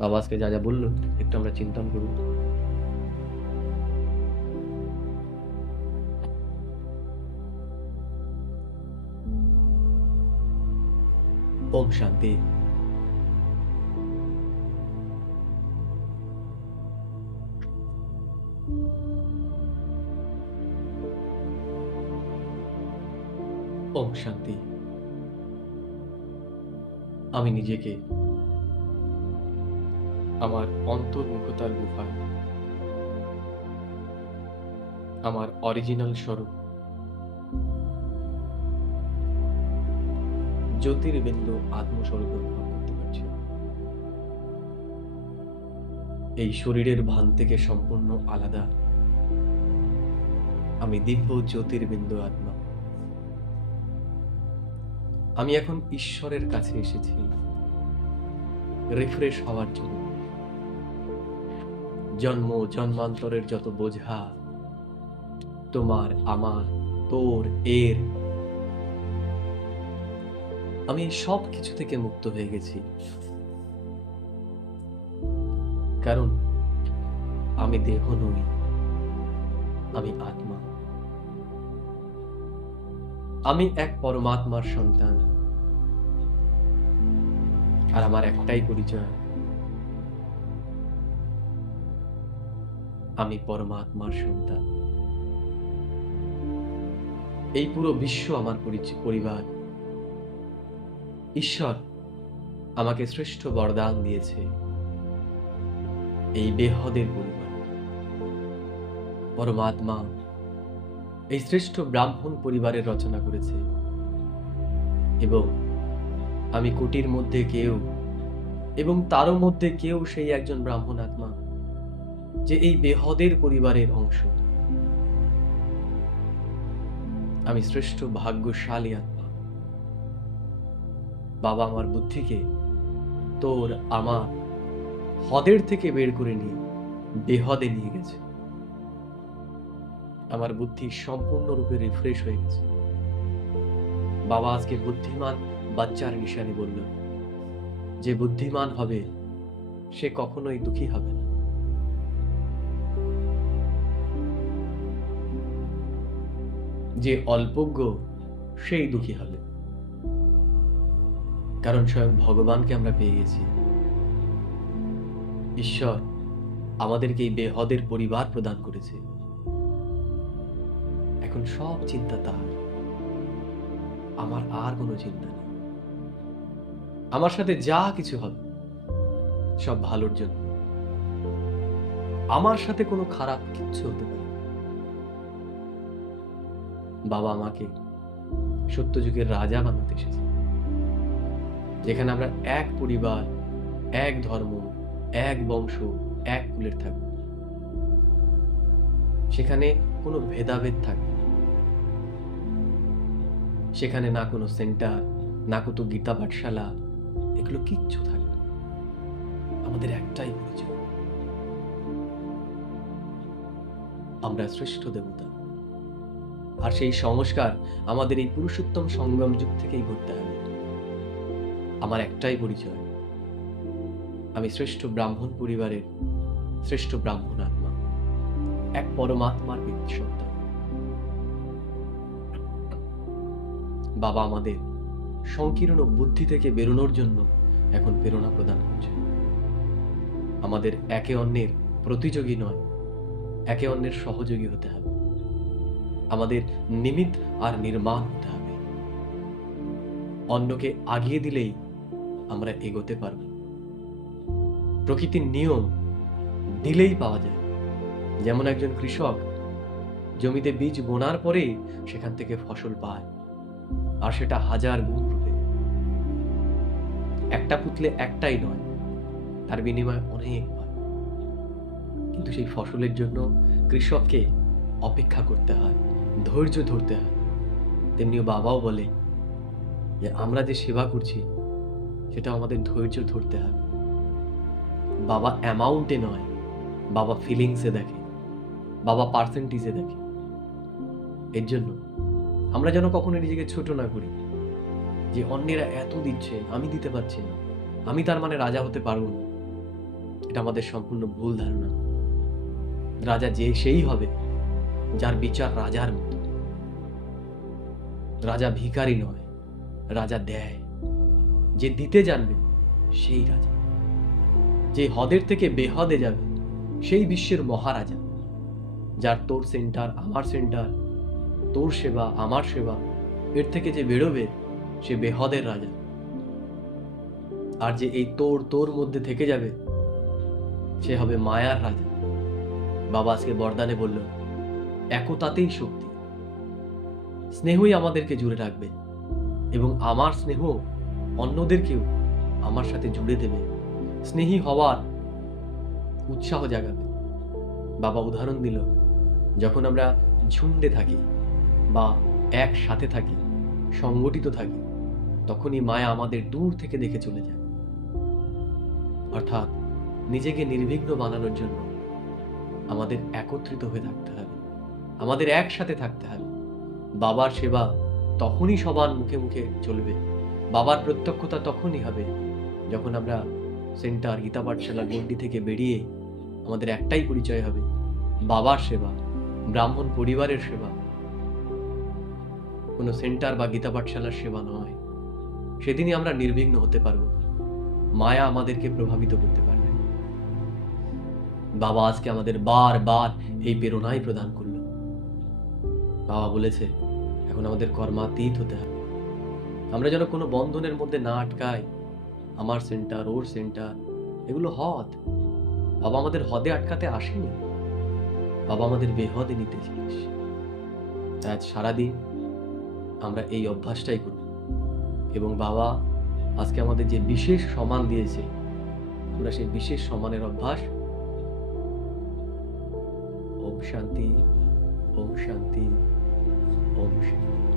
বাবা আজকে যা যা বললো একটু আমরা চিন্তন করব। ওম শান্তি। ওম শান্তি। আমি নিজেকে আমার অন্তর্মুখতার গুফায় আমার অরিজিনাল স্বরূপ জ্যোতির্বিন্দু আত্মস্বরূপ অনুভব করতে পারছি। এই শরীরের ভান থেকে সম্পূর্ণ আলাদা আমি দিব্য জ্যোতির্বিন্দু আত্মা। আমি এখন ঈশ্বরের কাছে এসেছি রিফ্রেশ হওয়ার জন্য। জন্ম জন্মান্তরের যত বোঝা তোমার আমার তোর এর, আমি সব কিছু থেকে মুক্ত হয়ে গেছি। কারণ আমি দেহ নই, আমি আত্মা। আমি এক পরমাত্মার সন্তান। আর আমার একটাই পরিচয়, আমি পরমাত্মার সন্তান। এই পুরো বিশ্ব আমার পরিবার। ঈশ্বর আমাকে শ্রেষ্ঠ বরদান দিয়েছে এই বেহদের পরিবার। পরমাত্মা এই শ্রেষ্ঠ ব্রাহ্মণ পরিবারের রচনা করেছে এবং আমি কোটির মধ্যে কেউ এবং তারও মধ্যে কেউ সেই একজন ব্রাহ্মণ আত্মা যে এই বেহদের পরিবারের অংশ। আমি শ্রেষ্ঠ ভাগ্যশালী আত্মা। বাবা আমার বুদ্ধিকে তোর আমার হদের থেকে বের করে নিয়ে বেহদে নিয়ে গেছে। আমার বুদ্ধি সম্পূর্ণরূপে রিফ্রেশ হয়ে গেছে। বাবা আজকে বুদ্ধিমান বাচ্চার নিশানি বলল, যে বুদ্ধিমান হবে সে কখনোই দুঃখী হবে না। যে অল্পজ্ঞ সেই দুঃখী হবে, কারণ স্বয়ং ভগবানকে আমরা পেয়ে গেছি। ঈশ্বর আমাদেরকে এই বেহদের পরিবার প্রদান করেছে। এখন সব চিন্তা তার, আমার আর কোনো চিন্তা নেই। আমার সাথে যা কিছু হবে সব ভালোর জন্য। আমার সাথে কোনো খারাপ কিচ্ছু হতে পারে না। বাবা আমাকে সত্যযুগের রাজা বানাতে এসেছে, যেখানে আমরা এক পরিবার, এক ধর্ম, এক বংশ, এক কুলের থাকব। সেখানে কোনো ভেদাভেদ থাকবে না। সেখানে না কোনো সেন্টার, না কোনো গীতা পাঠশালা, এগুলো কিচ্ছু থাকবে না। আমাদের একটাই পরিচয়, আমরা শ্রেষ্ঠ দেবতা। আর সেই সংস্কার আমাদের এই পুরুষোত্তম সঙ্গম যুগ থেকেই করতে হবে। আমার একটাই পরিচয়, আমি শ্রেষ্ঠ ব্রাহ্মণ পরিবারের শ্রেষ্ঠ ব্রাহ্মণ আত্মা, এক পরমাত্মার ব্যক্তি সন্তান। বাবা আমাদের সংকীর্ণ বুদ্ধি থেকে বেরোনোর জন্য এখন প্রেরণা প্রদান করছে। আমাদের একে অন্যের প্রতিযোগী নয়, একে অন্যের সহযোগী হতে হবে। আমাদের নিমিত্ত আর নির্মাণ হতে হবে। অন্যকে আগিয়ে দিলেই আমরা এগোতে পারব। প্রকৃতির নিয়ম দিলেই পাওয়া যায়। যেমন একজন কৃষক জমিতে বীজ বোনার পরে সেখান থেকে ফসল পায়, আর সেটা হাজার গুণ রূপে। একটা পুতলে একটাই নয়, তার বিনিময়ে অনেক পায়। কিন্তু সেই ফসলের জন্য কৃষককে অপেক্ষা করতে হয়, ধৈর্য ধরতে হয়। তেমনিও বাবাও বলে যে আমরা যে সেবা করছি সেটা আমাদের ধৈর্য ধরতে হবে। বাবা অ্যামাউন্টে নয়, বাবা ফিলিংসে দেখে, বাবা পার্সেন্টেজে দেখে। এর জন্য আমরা যেন কখনো নিজেকে ছোট না করি যে অন্যেরা এত দিচ্ছে আমি দিতে পারছি না, আমি তার মানে রাজা হতে পারবো না। এটা আমাদের সম্পূর্ণ ভুল ধারণা। রাজা যে সেই হবে যার বিচার রাজার মতো। রাজা ভিখারি নয়, রাজা দেয়। যে দিতে জানবে সেই রাজা। যে হদের থেকে বেহদে যাবে সেই বিশ্বের মহারাজা। যার তোর সেন্টার আমার সেন্টার, তোর সেবা আমার সেবা, এর থেকে যে বেরোবে সে বেহদের রাজা। আর যে এই তোর তোর মধ্যে থেকে যাবে সে হবে মায়ার রাজা। বাবা আজকে বরদানে বলল, একতাতেই শক্তি। স্নেহই আমাদেরকে জুড়ে রাখবে এবং আমার স্নেহ অন্যদেরকেও আমার সাথে জুড়ে দেবে, স্নেহী হওয়ার উৎসাহ জাগাবে। বাবা উদাহরণ দিল, যখন আমরা ঝুন্ডে থাকি বা একসাথে থাকি, সংগঠিত থাকি, তখনই মায়া আমাদের দূর থেকে দেখে চলে যায়। অর্থাৎ নিজেকে নির্বিঘ্ন বানানোর জন্য আমাদের একত্রিত হয়ে থাকতে হবে, আমাদের একসাথে থাকতে হবে। বাবার সেবা তখনই সবার মুখে মুখে চলবে, বাবার প্রত্যক্ষতা তখনই হবে যখন আমরা সেন্টার গীতা পাঠশালা গণ্ডি থেকে বেরিয়ে আমাদের একটাই পরিচয় হবে, বাবার সেবা, ব্রাহ্মণ পরিবারের সেবা, কোনো সেন্টার বা গীতা পাঠশালার সেবা নয়। সেদিনই আমরা নির্বিঘ্ন হতে পারবো, মায়া আমাদেরকে প্রভাবিত করতে পারবে। বাবা আজকে আমাদের বারবার এই প্রেরণাই প্রদান করলো। বাবা বলেছে এখন আমাদের কর্মাতীত হতে হবে। আমরা যেন কোনো বন্ধনের মধ্যে না আটকাই, আমার সেন্টার ওর সেন্টার, এগুলো হদ। বাবা আমাদের হদে আটকাতে আসেনি, বাবা আমাদের বেহদে নিতে চেয়েছে। তাই আজ সারাদিন আমরা এই অভ্যাসটাই করব এবং বাবা আজকে আমাদের যে বিশেষ সম্মান দিয়েছে আমরা সেই বিশেষ সম্মানের অভ্যাস। ওম শান্তি, ওম শান্তি, ওম শান্তি।